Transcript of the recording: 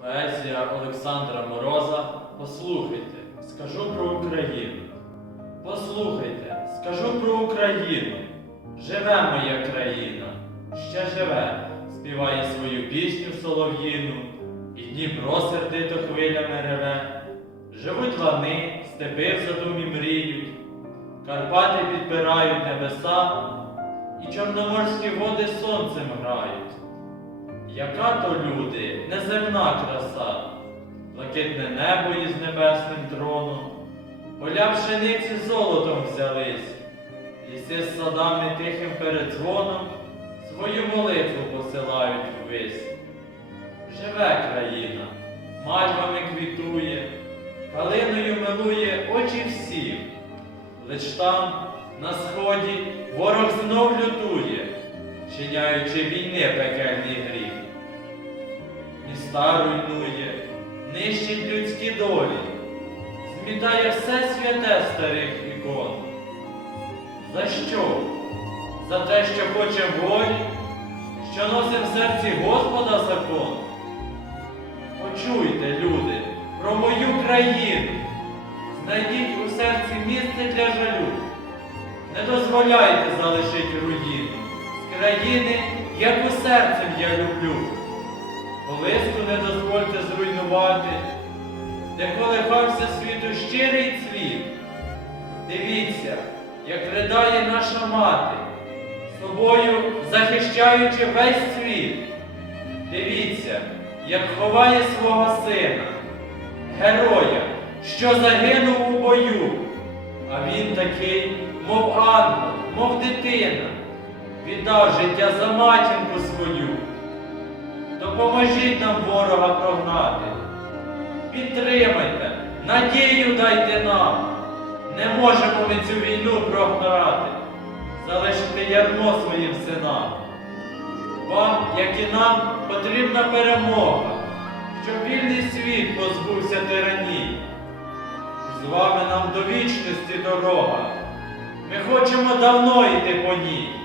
Поезія Олександра Мороза Послухайте, скажу про Україну. Послухайте, скажу про Україну. Живе моя країна, ще живе, співає свою пісню солов'їну, і Дніпро сердито хвилями реве. Живуть лани, степи в задумі мріють, Карпати підпирають небеса, і чорноморські води сонцем грають. Яка то люди, неземна краса, блакитне небо із небесним троном, поля пшениці золотом взялись, ліси з садами тихим передзвоном свою молитву посилають ввись. Живе країна, мальвами квітує, калиною милує очі всіх, лиш там, на сході, ворог знов лютує, чиняючи війни пекельний гріх міста руйнує, нищить людські долі, змітає все святе старих ікон. За що? За те, що хоче волі, що носить в серці Господа закон. Почуйте, люди, про мою країну, знайдіть у серці місце для жалю. Не дозволяйте залишити руїну країни, яку серцем я люблю. Колиску не дозвольте зруйнувати, де колихався світу щирий цвіт. Дивіться, як ридає наша мати, собою захищаючи весь світ. Дивіться, як ховає свого сина, героя, що загинув у бою. А він такий, мов ангел, мов дитина, віддав життя за матінку свою. Допоможіть нам ворога прогнати. Підтримайте, надію дайте нам. Не можемо ми цю війну програти, залишити ярмо своїм синам. Вам, як і нам, потрібна перемога, щоб вільний світ позбувся тиранії. З вами нам до вічності дорога. Ми хочемо давно йти по ній.